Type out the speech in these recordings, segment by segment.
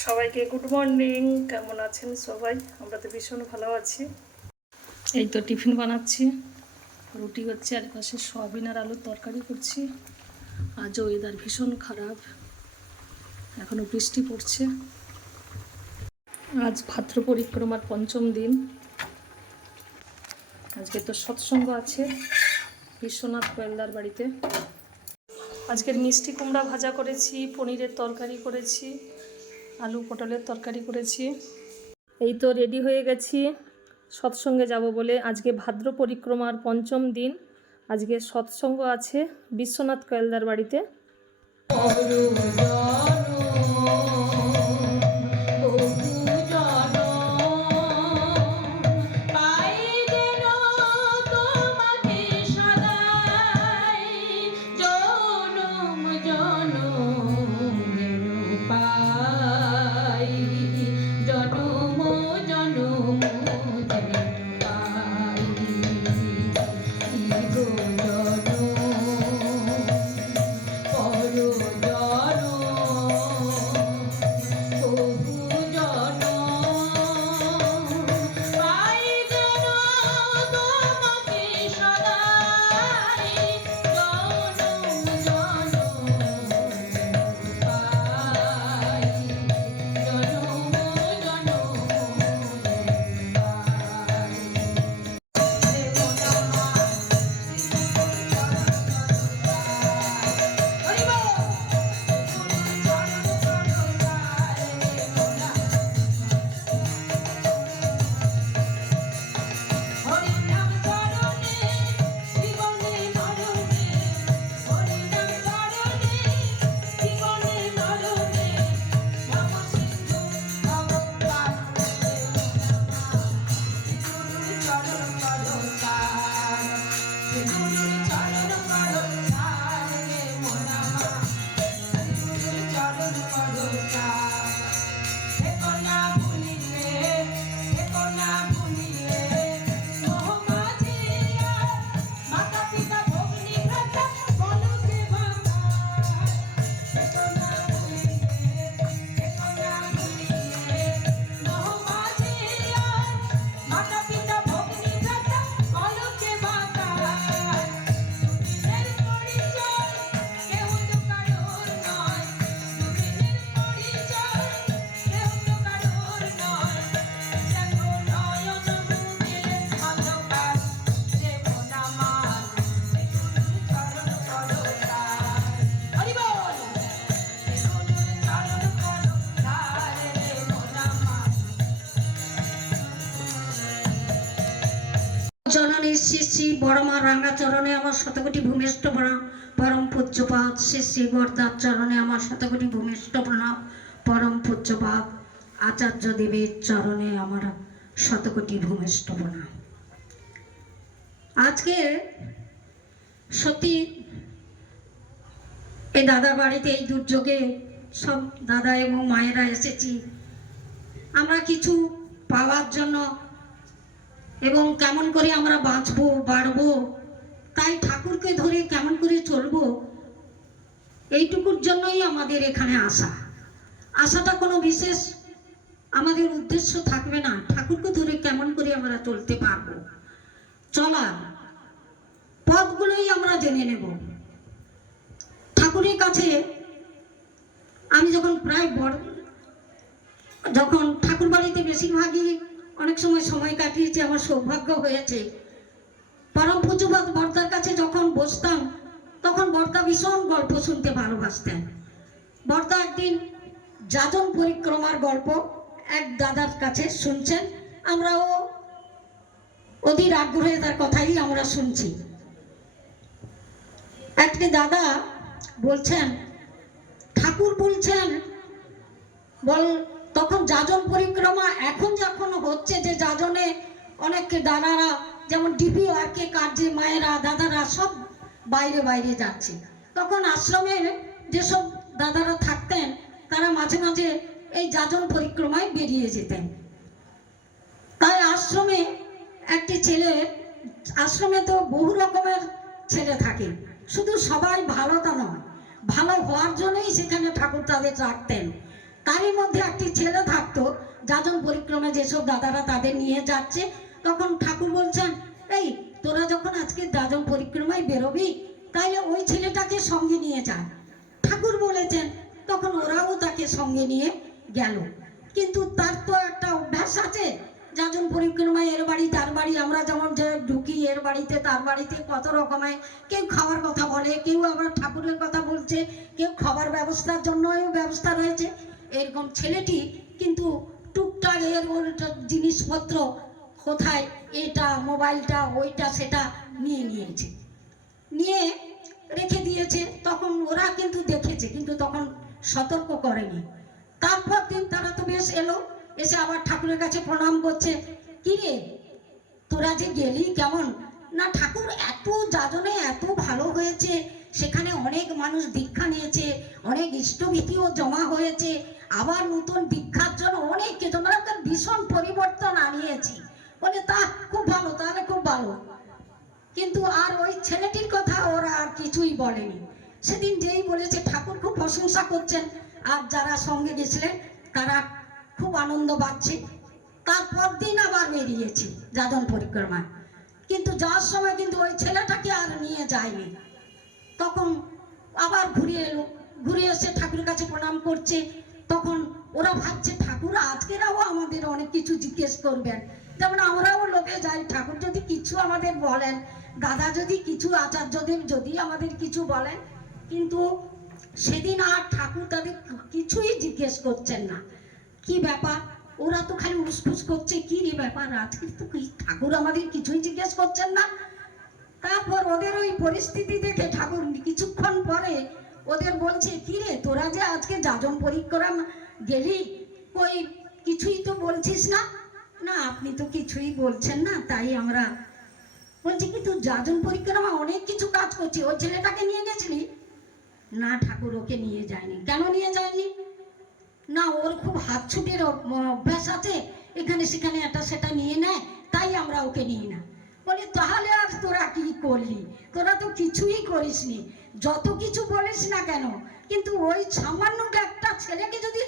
সবাইকে good morning. কেমন আছেন সবাই? আমরা তো ভীষণ ভালো আছি। এই তো টিফিন বানাচ্ছি। রুটি হচ্ছে আর পাশে সয়াবিন আর আলুর তরকারি করছি। আজ ওয়েদার ভীষণ খারাপ। এখনও বৃষ্টি পড়ছে। আজ ভাদ্র পরিক্রমার পঞ্চম দিন। আজকে তো সৎসঙ্গ আছে বিশ্বনাথ কয়েলদার বাড়িতে। আজকের মিষ্টি কুমড়া ভাজা করেছি, পনিরের তরকারি করেছি। আলু পটলের তরকারি করেছি। এই তো রেডি হয়ে গেছি। সৎসঙ্গে যাব বলে আজকে ভাদ্র পরিক্রমার পঞ্চম দিন। আজকে সৎসঙ্গ আছে বিশ্বনাথ কয়েলদার বাড়িতে। I don't know. Shri Shri বড়মা রাঙ্গা চরণে আমার শতকোটি ভূমিষ্ঠ প্রণাম। পরম পূজ্যপাত শ্রী শ্রী বরদার চরণে আমার শতকোটি ভূমিষ্ঠ প্রণাম। পরম পূজ্যপাত আচার্য দেবের চরণে আমার শতকোটি ভূমিষ্ঠ প্রণাম। আজকে সত্যি এই দাদা বাড়িতে এই দুর্যোগে সব দাদা এবং মায়েরা এসেছি। আমরা কিছু পাওয়ার জন্য এবং কেমন করে আমরা বাঁচবো, বাড়বো, তাই ঠাকুরকে ধরে কেমন করে চলবো, এইটুকুর জন্যই আমাদের এখানে আসা। আসাটা কোনো বিশেষ আমাদের উদ্দেশ্য থাকবে না, ঠাকুরকে ধরে কেমন করে আমরা চলতে পারব। চলার পথগুলোই আমরা জেনে নেব। ঠাকুরের কাছে আমি যখন প্রায় বড়, যখন ঠাকুর বাড়িতে বেশিরভাগই অনেক সময় সময় কাটিয়েছি আমার সৌভাগ্য হয়েছে। পরম পুজোবাদ বর্তার কাছে যখন বসতাম, তখন বর্দা ভীষণ গল্প শুনতে ভালোবাসতেন। বর্দা একদিন যাজন পরিক্রমার গল্প এক দাদার কাছে শুনছেন। আমরাও অধীর আগ্রহে তার কথাই আমরা শুনছি। একটি দাদা বলছেন, ঠাকুর বলছেন, বল তখন যাজন পরিক্রমা এখন যখন হচ্ছে যে যাজনে অনেক দাদারা, যেমন ডিপি ওয়ার্কে কাজে মায়েরা, দাদারা সব বাইরে বাইরে যাচ্ছে। তখন আশ্রমের যেসব দাদারা থাকতেন, তারা মাঝে মাঝে এই যাজন পরিক্রমায় বেরিয়ে যেতেন। তাই আশ্রমে একটি ছেলে, আশ্রমে তো বহু রকমের ছেলে থাকে। শুধু সবাই ভালো তা নয়, ভালো হওয়ার জন্যই সেখানে ঠাকুর তাদের রাখতেন। তারই মধ্যে একটি ছেলে থাকতো, যাজন পরিক্রমা যেসব দাদারা তাদের নিয়ে যাচ্ছে, তখন ঠাকুর বলছেন, এই, তোরা যখন আজকে যাজন পরিক্রমায় বেরোবি, তাইলে ওই ছেলেটাকে সঙ্গে নিয়ে যান ঠাকুর বলেছেন, তখন ওরাও তাকে সঙ্গে নিয়ে গেল। কিন্তু তার তো একটা অভ্যাস আছে, যাজন পরিক্রমায় এর বাড়ি, তার বাড়ি, আমরা যেমন যে ঢুকি এর বাড়িতে, তার বাড়িতে কত রকমের, কেউ খাওয়ার কথা বলে, কেউ আবার ঠাকুরের কথা বলছে, কেউ খাবার ব্যবস্থার জন্যও ব্যবস্থা রয়েছে। এরকম ছেলেটি কিন্তু টুকটাক এর ওর জিনিসপত্র কোথায়, এটা, মোবাইলটা, ওইটা, সেটা নিয়ে নিয়েছে। নিয়ে রেখে দিয়েছে, তখন ওরা কিন্তু দেখেছে, কিন্তু তখন সতর্ক করেনি। তারপর দিন তারা তো বেশ এলো, এসে আবার ঠাকুরের কাছে প্রণাম করছে, কি রে, তোরা যে গেলি কেমন? না, ঠাকুর, এত যাজনে, এত ভালো হয়েছে, সেখানে অনেক মানুষ দীক্ষা নিয়েছে, অনেক ইষ্টভীতিও জমা হয়েছে আবার নতুন দীক্ষার জন্য অনেক তোমরা তো ভীষণ পরিবর্তন আনিয়েছি। বলে তা খুব ভালো, তাহলে খুব ভালো। কিন্তু আর ওই ছেলেটির কথা ওরা আর কিছুই বলেনি। সেদিন যেই বলেছে, ঠাকুর খুব প্রশংসা করছেন। আর যারা সঙ্গে গেছিলেন, তারা খুব আনন্দ পাচ্ছে। তারপর দিন আবার বেরিয়েছে যাদন পরিক্রমায়। কিন্তু যাওয়ার সময় কিন্তু ওই ছেলেটাকে আর নিয়ে যায়নি। তখন আবার ঘুরে এলো। ঘুরে এসে ঠাকুরের কাছে প্রণাম করছে। ওরা ভাবছে, ঠাকুর, আজকেরাও আমাদের অনেক কিছু জিজ্ঞেস করবেন। যেমন আমরাও লোকে যাই, ঠাকুর যদি কিছু আমাদের বলেন, দাদা যদি কিছু আচার্যদেব যদি আমাদের কিছু বলেন। কিন্তু সেদিন আর ঠাকুর তাদের কিছুই জিজ্ঞেস করছেন না। কি ব্যাপার? ওরা তো খালি উসফুস করছে, কি রে ব্যাপার? আজকে তো ঠাকুর আমাদের কিছুই জিজ্ঞেস করছেন না? তারপর ওদের ওই পরিস্থিতি দেখে ঠাকুর কিছুক্ষণ পরে ওদের বলছে, কি রে, তোরা যে আজকে যাজন পরিক্রমা গেলি কই কিছুই তো বলছিস না? না, আপনি তো কিছুই বলছেন না, তাই আমরা বলছি কিন্তু যাজন পরিক্রমা অনেক কিছু কাজ করছি, ওই ছেলেটাকে নিয়ে গেছিলি? না, ঠাকুর, ওকে নিয়ে যায়নি। কেন নিয়ে যায়নি? না, ওর খুব হাত ছুটের অভ্যাস আছে, এখানে সেখানে এটা সেটা নিয়ে নেয় তাই আমরা ওকে নিই না। বলি, তাহলে আর তোরা কি করলি? তোরা তো কিছুই করিসনি। যত কিছু বলিস না কেন, কিন্তু ওই সামান্য একটা ছেলেকে যদি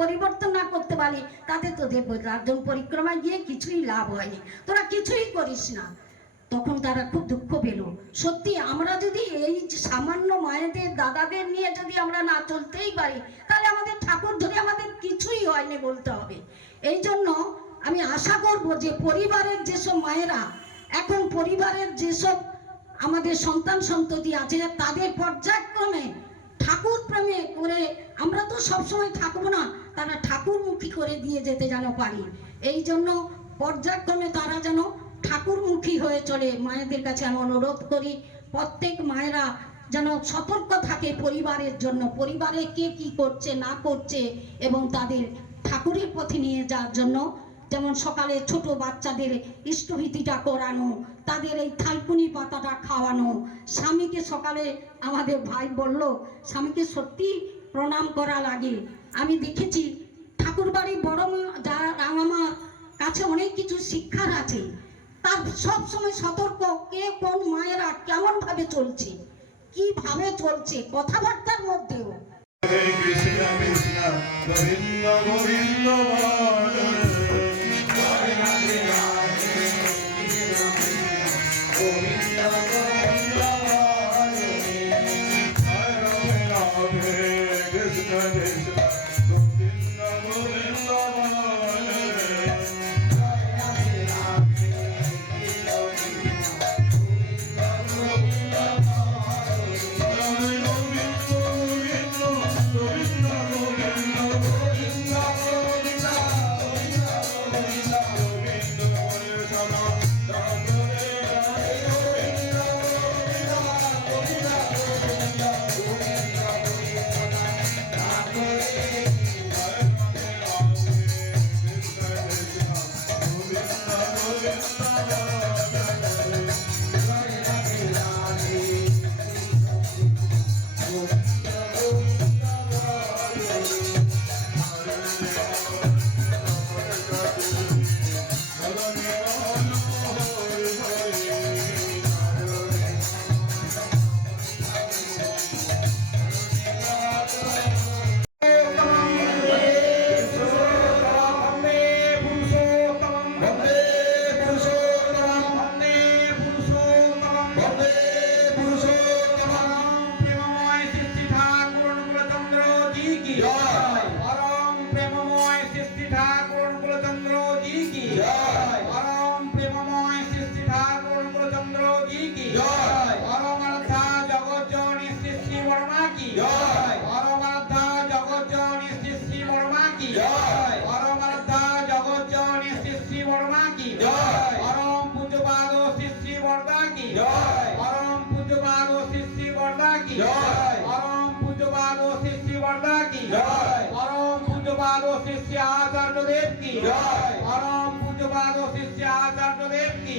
পরিবর্তন না করতে পারি তাতে তোদের রাজন পরিক্রমায় গিয়ে কিছুই লাভ হয়নি। তোরা কিছুই করিস না। তখন তারা খুব দুঃখ পেল। সত্যি আমরা যদি এই সামান্য মায়েদের, দাদাদের নিয়ে যদি আমরা না চলতেই পারি, তাহলে আমাদের ঠাকুর ধরে আমাদের কিছুই হয়নি বলতে হবে। এই জন্য আমি আশা করব যে পরিবারের যেসব মায়েরা, এখন পরিবারের যেসব আমাদের সন্তান সন্ততি আছে, তাদের পর্যায়ক্রমে ঠাকুর প্রেমে করে আমরা তো সবসময় থাকব না তারা ঠাকুরমুখী করে দিয়ে যেতে যেন পারি। এই জন্য পর্যায়ক্রমে তারা যেন ঠাকুরমুখী হয়ে চলে। মায়েদের কাছে আমি অনুরোধ করি, প্রত্যেক মায়েরা যেন সতর্ক থাকে পরিবারের জন্য। পরিবারে কে কি করছে, না করছে এবং তাদের ঠাকুরের পথে নিয়ে যাওয়ার জন্য। যেমন সকালে ছোট বাচ্চাদের ইষ্টভীতিটা করানো, তাদের এই থালকুনি পাতাটা খাওয়ানো। স্বামীকে সকালে আমাদের ভাই বলল, স্বামীকে সত্যি প্রণাম করা লাগে। আমি দেখেছি ঠাকুর বাড়ি বড় মা, যা রাঙামা কাছে অনেক কিছু শিক্ষার আছে। তার সব সময় সতর্ক, কে কোন মায়েরা কেমন ভাবে চলছে, কীভাবে চলছে, কথাবার্তার মধ্যেও। Hare Krishna Krishna Govinda পরম পূজ্যপাল ও শিষ্য আচার্যদেব কি? পরম পূজ্যপাল ও শিষ্য আচার্যদেব কি?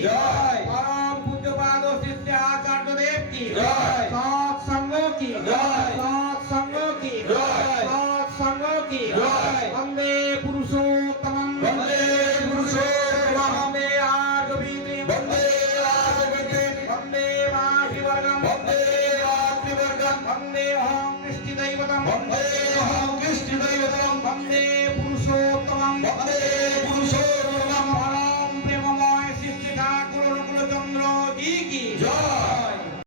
পরম পূজ্যপাল ও শিষ্য আচার্যদেব কি? সৎসঙ্গ কি? জয়।